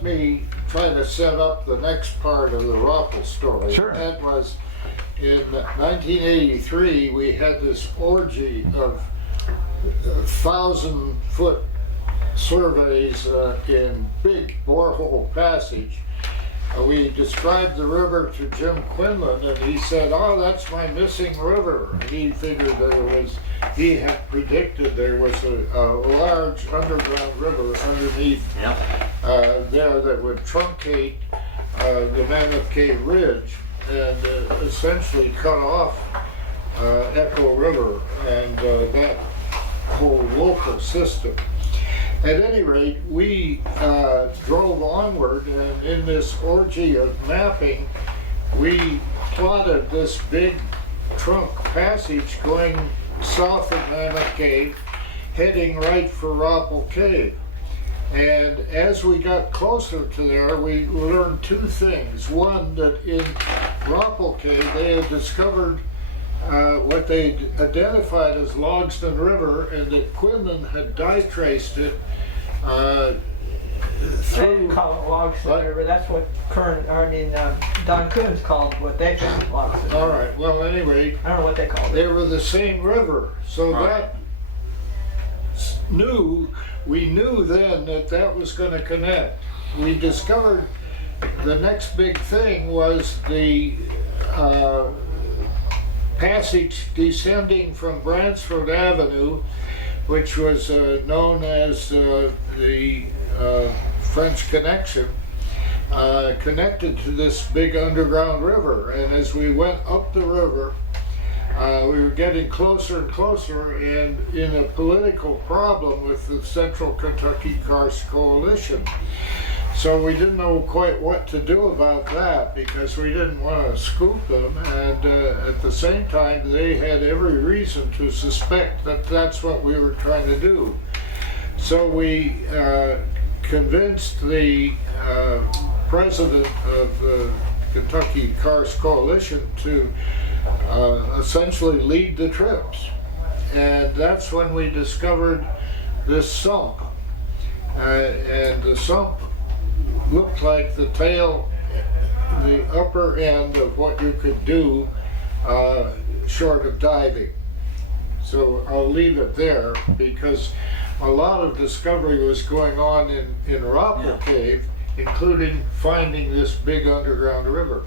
let me try to set up the next part of the Roppel story. Sure. That was in 1983, we had this orgy of 1,000-foot surveys in big borehole passage. We described the river to Jim Quinlan, and he said, "Oh, that's my missing river." And he figured he had predicted there was a large underground river underneath there that would truncate the Mammoth Cave Ridge and essentially cut off Echo River and that whole local system. At any rate, we drove onward, and in this orgy of mapping, we plotted this big trunk passage going south of Mammoth Cave, heading right for Roppel Cave. And as we got closer to there, we learned two things. One, that in Roppel Cave, they had discovered what they identified as Logsdon River, and that Quinlan had die-traced it They didn't call it Logsdon River. That's what Don Coons called what they called Logsdon. All right. Well, anyway, I don't know what they called they it. were the same river, so that we knew then that that was going to connect. We discovered the next big thing was the passage descending from Bransford Avenue, which was known as the French Connection, connected to this big underground river. And as we went up the river, we were getting closer and closer, and in a political problem with the Central Kentucky Karst Coalition. So we didn't know quite what to do about that, because we didn't want to scoop them, and at the same time they had every reason to suspect that that's what we were trying to do. So we convinced the president of the Kentucky Karst Coalition to essentially lead the trips. And that's when we discovered this sump. And the sump looked like the tail, the upper end of what you could do short of diving. So I'll leave it there, because a lot of discovery was going on in Roppel Cave, including finding this big underground river.